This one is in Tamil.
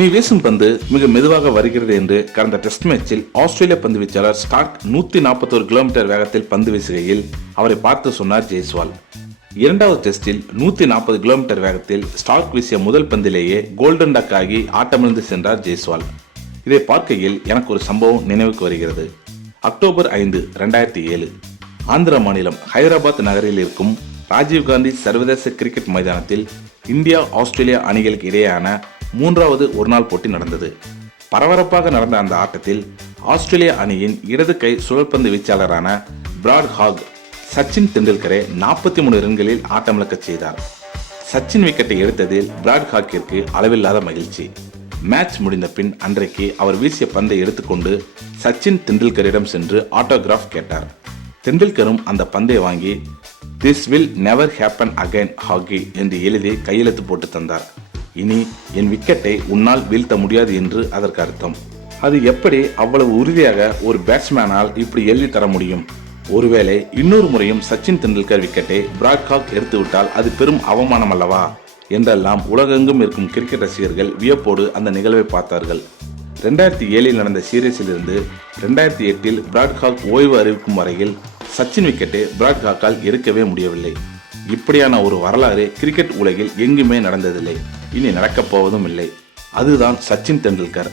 நீ வீசும் பந்து மிக மெதுவாக வருகிறது என்று கடந்த டெஸ்ட் மேட்சில் ஆஸ்திரேலிய பந்து வீச்சாளர் ஸ்டார்க் 141 கிலோமீட்டர் வேகத்தில் பந்து வீசுகையில் அவரை பார்த்து சொன்னார் ஜெய்ஸ்வால். இரண்டாவது டெஸ்டில் 140 கிலோமீட்டர் வேகத்தில் ஸ்டார்க் வீசிய முதல் பந்திலேயே கோல்டன் டக் ஆகி ஆட்டமிழந்து சென்றார் ஜெய்ஸ்வால். இதை பார்க்கையில் எனக்கு ஒரு சம்பவம் நினைவுக்கு வருகிறது. அக்டோபர் 5, 2007 ஆந்திர மாநிலம் ஹைதராபாத் நகரில் இருக்கும் ராஜீவ்காந்தி சர்வதேச கிரிக்கெட் மைதானத்தில் இந்தியா ஆஸ்திரேலியா அணிகளுக்கு இடையேயான மூன்றாவது ஒருநாள் போட்டி நடந்தது. பரபரப்பாக நடந்த அந்த ஆட்டத்தில் ஆஸ்திரேலியா அணியின் இடது கை சுழற்பந்து வீச்சாளரான பிராட் ஹாக் சச்சின் தெண்டுல்கரை 43 ரன்களில் ஆட்டமிழக்கச் செய்தார். சச்சின் விக்கெட்டை எடுத்ததில் பிராட் ஹாக்கிற்கு அளவில்லாத மகிழ்ச்சி. மேட்ச் முடிந்த பின் அன்றைக்கு அவர் வீசிய பந்தை எடுத்துக்கொண்டு சச்சின் தெண்டுல்கரிடம் சென்று ஆட்டோகிராஃப் கேட்டார். தெண்டுல்கரும் அந்த பந்தை வாங்கி "this will never happen again hockey" என்று எழுதி கையெழுத்து போட்டு தந்தார். இனி என் விக்கெட்டை உன்னால் வீழ்த்த முடியாது என்று அதற்கு அர்த்தம். அது எப்படி அவ்வளவு உறுதியாக ஒரு பேட்ஸ்மேனால் இப்படி எழுதி தர முடியும்? ஒருவேளை இன்னொரு முறையும் சச்சின் தெண்டுல்கர் விக்கெட்டை பிராட் ஹாக் எடுத்துவிட்டால் அது பெரும் அவமானம் அல்லவா என்றெல்லாம் உலகெங்கும் இருக்கும் கிரிக்கெட் ரசிகர்கள் வியப்போடு அந்த நிகழ்வை பார்த்தார்கள். 2007 நடந்த சீரீஸில் இருந்து 2008 பிராட் ஹாக் ஓய்வு அறிவிக்கும் வரையில் சச்சின் விக்கெட்டை பிராட் ஹாக்கால் எடுக்கவே முடியவில்லை. இப்படியான ஒரு வரலாறு கிரிக்கெட் உலகில் எங்குமே நடந்ததில்லை, இனி நடக்கப் போவதும் இல்லை. அதுதான் சச்சின் தெண்டுல்கர்.